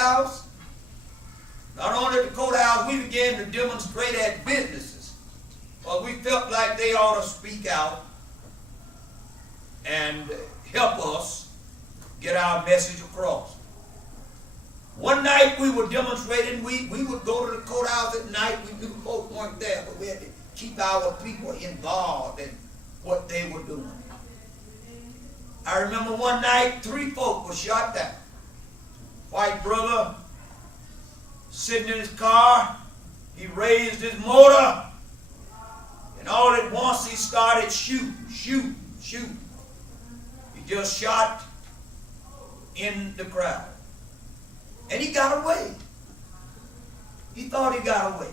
courthouse. Not only at the courthouse, we began to demonstrate at businesses. Well, we felt like they ought to speak out and help us get our message across. One night we were demonstrating, we would go to the courthouse at night. We knew folks weren't there, but we had to keep our people involved in what they were doing. I remember one night 3 folk were shot down. White brother sitting in his car, he raised his motor, and all at once he started shooting. He just shot in the crowd. And he got away. He thought he got away.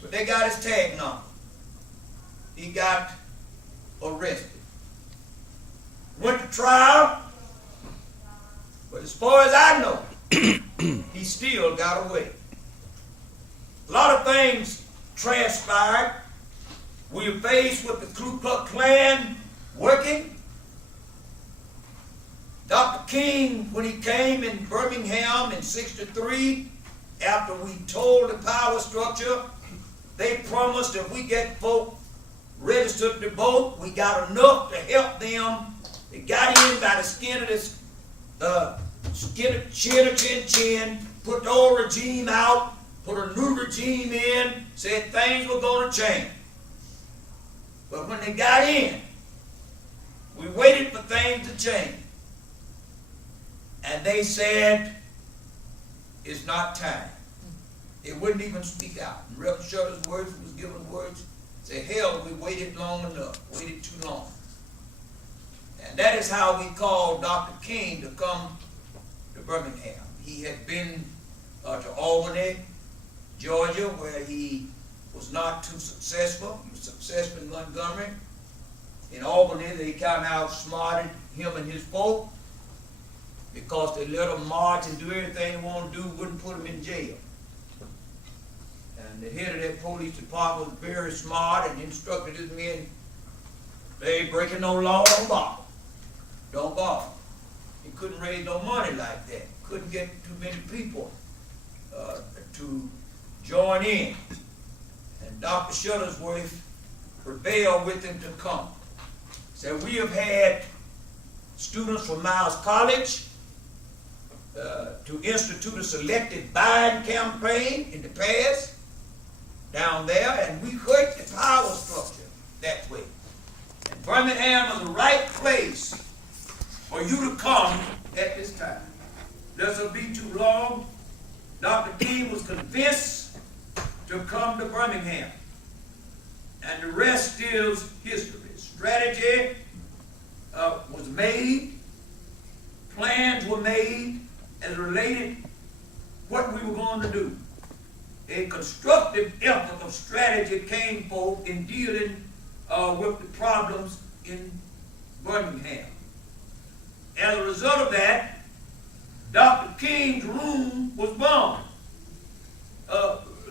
But they got his tag number. He got arrested. Went to trial. But as far as I know, he still got away. A lot of things transpired. We were faced with the Ku Klux Klan working. Dr. King, when he came in Birmingham in '63, after we told the power structure, they promised if we get folk registered to vote, we got enough to help them. They got in by the skin of this chin, put the old regime out, put a new regime in, said things were going to change. But when they got in, we waited for things to change. And they said, it's not time. It wouldn't even speak out. And Rev Charles' words was given words, say, hell, we waited long enough, waited too long. And that is how we called Dr. King to come to Birmingham. He had been to Albany, Georgia, where he was not too successful. He was successful in Montgomery. In Albany, they kind of outsmarted him and his folk, because they let them march and do everything they want to do, wouldn't put them in jail. And the head of that police department was very smart and instructed his men, they ain't breaking no law, don't bother. Don't bother. He couldn't raise no money like that. Couldn't get too many people to join in. And Dr. Shuttlesworth prevailed with him to come. So we have had students from Miles College to institute a selective buying campaign in the past down there, and we hurt the power structure that way. And Birmingham is the right place for you to come at this time. Lest it be too long, Dr. King was convinced to come to Birmingham. And the rest is history. Strategy was made, plans were made as related what we were going to do. A constructive effort of strategy came forth in dealing with the problems in Birmingham. As a result of that, Dr. King's room was bombed.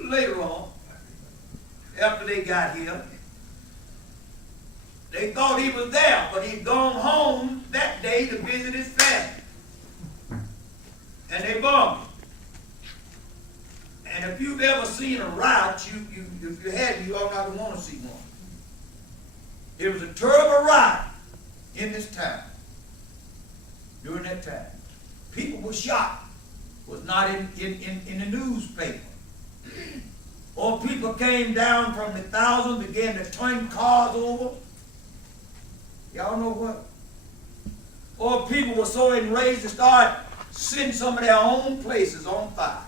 Later on, after they got here, they thought he was there, but he'd gone home that day to visit his family. And they bombed him. And if you've ever seen a riot, if you hadn't, you ought not to want to see one. It was a terrible riot in this time. During that time, people were shot. It was not in the newspaper. Or people came down from the thousands, began to turn cars over. Y'all know what? Or people were so enraged to start setting some of their own places on fire.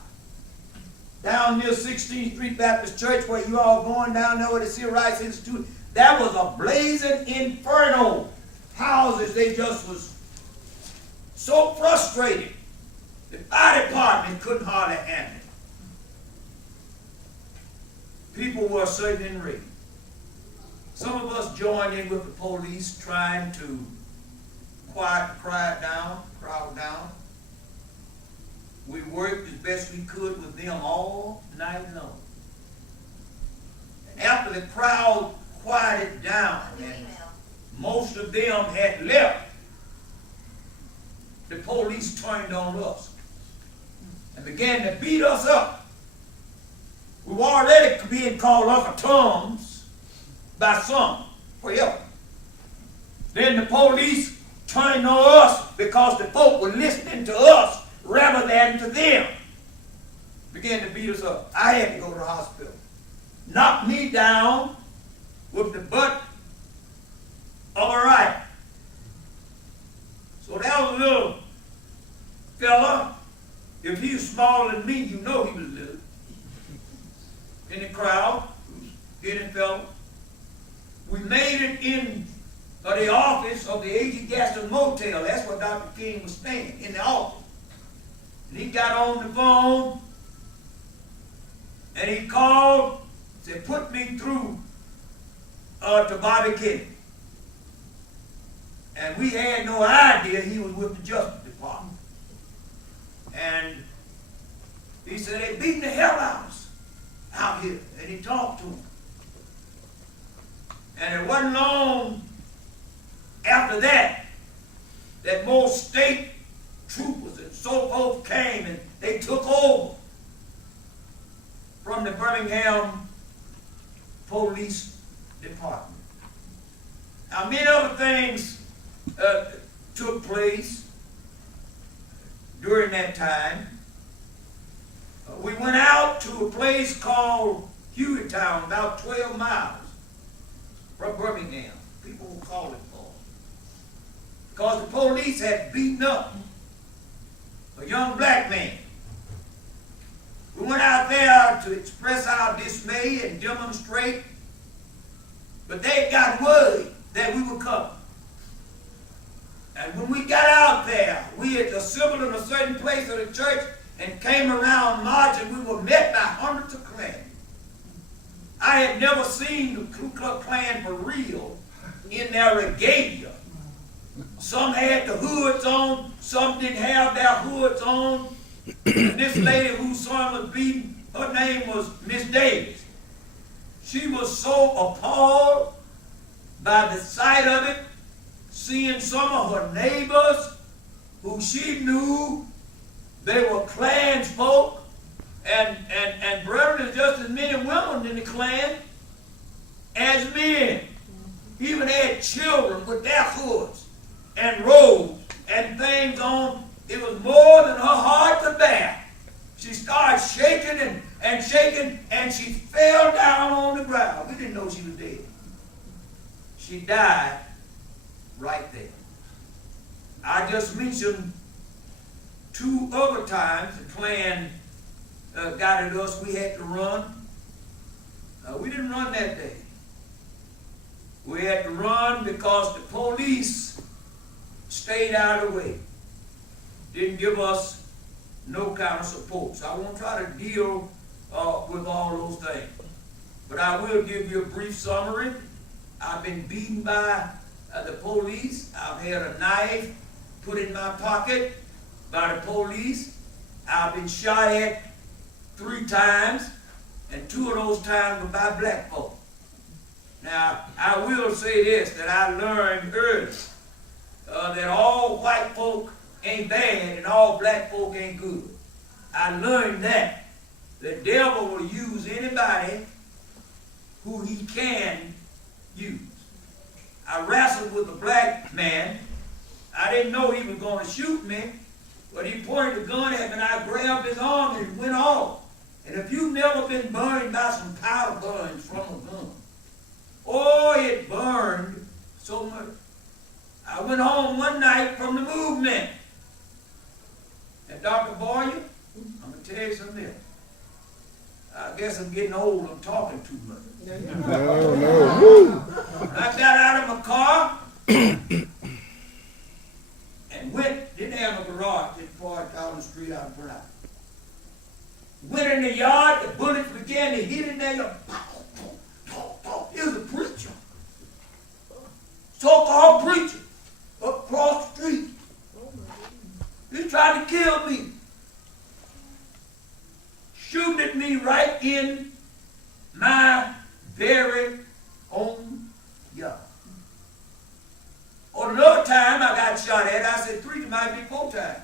Down near 16th Street Baptist Church, where you all going down there with the Civil Rights Institute, that was a blazing inferno. Houses, they just was so frustrated. The fire department couldn't hardly handle it. People were certainly enraged. Some of us joined in with the police trying to quiet the crowd down. We worked as best we could with them all night long. And after the crowd quieted down and most of them had left, the police turned on us. began to beat us up. We were already being called Uncle Toms by some for help. Then the police turned on us because the folk were listening to us rather than to them. Began to beat us up. I had to go to the hospital. Knocked me down with the butt of a rifle. So that was a little fella. If he was smaller than me, you know he was little. In the crowd, getting fella. We made it in the office of the Agent Gaston Motel. That's where Dr. King was staying, in the office. And he got on the phone, and he called, said, put me through to Bobby Kennedy. And we had no idea he was with the Justice Department. And he said, they beating the hell out of us out here. And he talked to him. And it wasn't long after that that more state troopers and so forth came and they took over from the Birmingham Police Department. Now, many other things took place during that time. We went out to a place called Hueytown, about 12 miles from Birmingham. People will call it for. Because the police had beaten up a young black man. We went out there to express our dismay and demonstrate, but they got word that we were coming. And when we got out there, we had assembled in a certain place of the church and came around marching. We were met by hundreds of Klansmen. I had never seen the Ku Klux Klan for real in their regalia. Some had the hoods on, some didn't have their hoods on. And this lady whose son was beaten, her name was Miss Davis. She was so appalled by the sight of it, seeing some of her neighbors who she knew they were Klan's folk, and brethren, just as many women in the Klan as men. Even had children with their hoods and robes and things on. It was more than her heart could bear. She started shaking and shaking, and she fell down on the ground. We didn't know she was dead. She died right there. I just mentioned 2 other times the Klan got at us. We had to run. We didn't run that day. We had to run because the police stayed out of the way. Didn't give us no kind of support. So I won't try to deal with all those things. But I will give you a brief summary. I've been beaten by the police. I've had a knife put in my pocket by the police. I've been shot at 3 times, and 2 of those times were by black folk. Now, I will say this, that I learned early, that all white folk ain't bad and all black folk ain't good. I learned that. The devil will use anybody who he can use. I wrestled with a black man. I didn't know he was going to shoot me, but he pointed the gun at me and I grabbed his arm and it went off. And if you've never been burned by some powder burns from a gun, oh, it burned so much. I went home one night from the movement. And Dr. Boyer, I'm going to tell you something else. I guess I'm getting old. I'm talking too much. No. I got out of my car and went, didn't have a garage, just parked out on the street out in front. Went in the yard, the bullets began to hit in there. It was a preacher. So-called preacher up across the street. He tried to kill me. Shooting at me right in my very own yard. Or another time I got shot at, I said, preacher might be 4 times.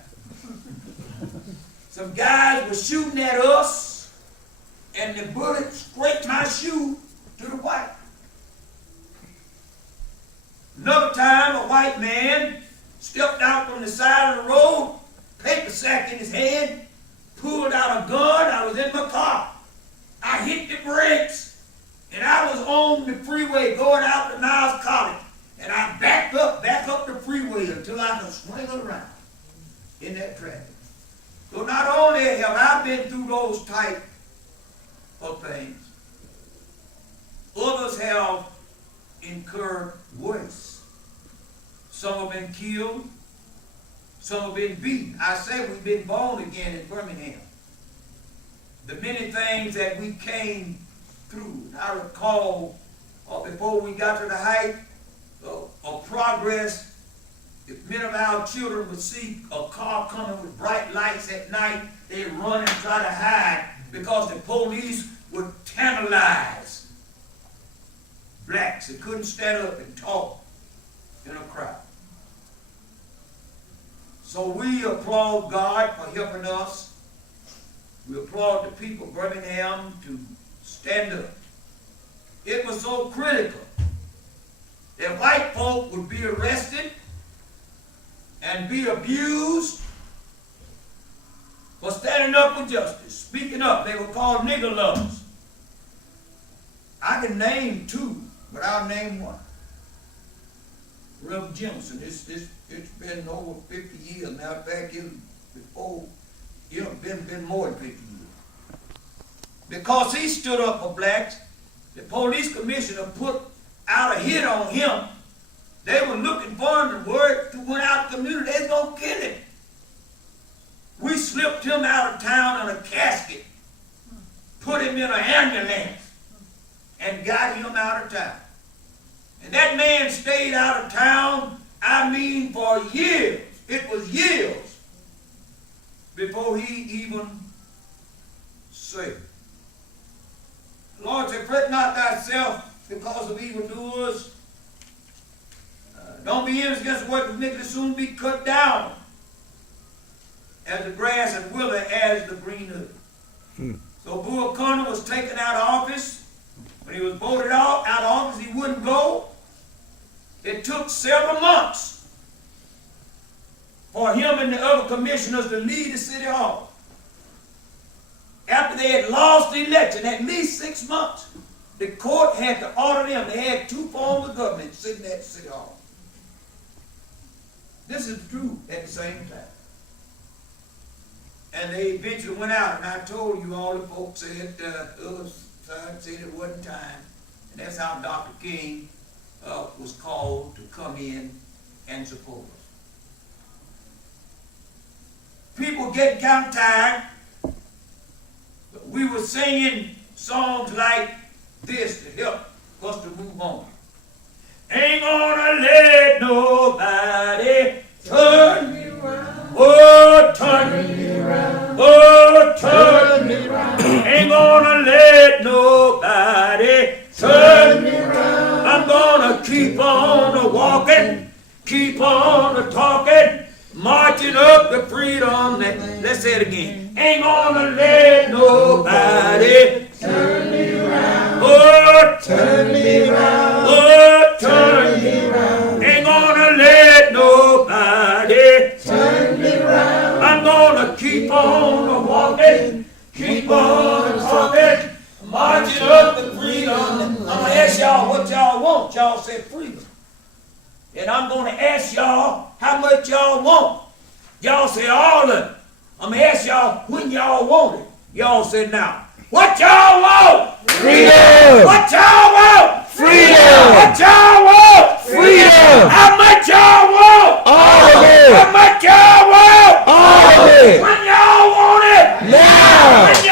Some guys were shooting at us, and the bullet scraped my shoe to the white. Another time, a white man stepped out from the side of the road, paper sack in his hand, pulled out a gun. I was in my car. I hit the brakes, and I was on the freeway going out to Niles College. And I back up the freeway until I could swing around in that traffic. So not only have I been through those type of things, others have incurred worse. Some have been killed, some have been beaten. I say we've been born again in Birmingham. The many things that we came through. And I recall before we got to the height of progress, if many of our children would see a car coming with bright lights at night, they'd run and try to hide because the police would tantalize blacks that couldn't stand up and talk in a crowd. So we applaud God for helping us. We applaud the people of Birmingham to stand up. It was so critical that white folk would be arrested and be abused for standing up for justice, speaking up. They were called nigger lovers. I can name two, but I'll name one. Rev Charles. It's been over 50 years. Matter of fact, been more than 50 years. Because he stood up for blacks, the police commissioner put out a hit on him. They were looking for him, and word went out to the community, they was going to kill him. We slipped him out of town in a casket, put him in an ambulance, and got him out of town. And that man stayed out of town, for years. It was years before he even saved. The Lord said, fret not thyself because of evildoers. Don't be envious against the work of iniquity, soon be cut down as the grass and wither as the green herb. So Bull Connor was taken out of office. When he was voted out of office, he wouldn't go. It took several months for him and the other commissioners to leave the city hall. After they had lost the election, at least 6 months, the court had to order them. They had two forms of government sitting at the city hall. This is true at the same time. And they eventually went out, and I told you all the folks said, others said it wasn't time. And that's how Dr. King was called to come in and support us. People getting kind of tired. But we were singing songs like this to help us to move on. Ain't gonna let nobody turn me around. Oh, turn me around. Oh, turn me around. Ain't gonna let nobody turn me around. I'm gonna keep on walking, keep on talking, marching up to freedom. Let's say it again. Ain't gonna let nobody turn me around. Oh, turn me around. Oh, turn me around. Ain't gonna let nobody turn me around. I'm gonna keep on walking, keep on talking, marching up to freedom. I'm gonna ask y'all what y'all want. Y'all said freedom. And I'm gonna ask y'all how much y'all want. Y'all say all of it. I'm gonna ask y'all when y'all want it. Y'all said now. What y'all want? Freedom! What y'all want? Freedom! What y'all want? Freedom! How much y'all want? All of it! How much y'all want? All of it! When y'all want it? Now! When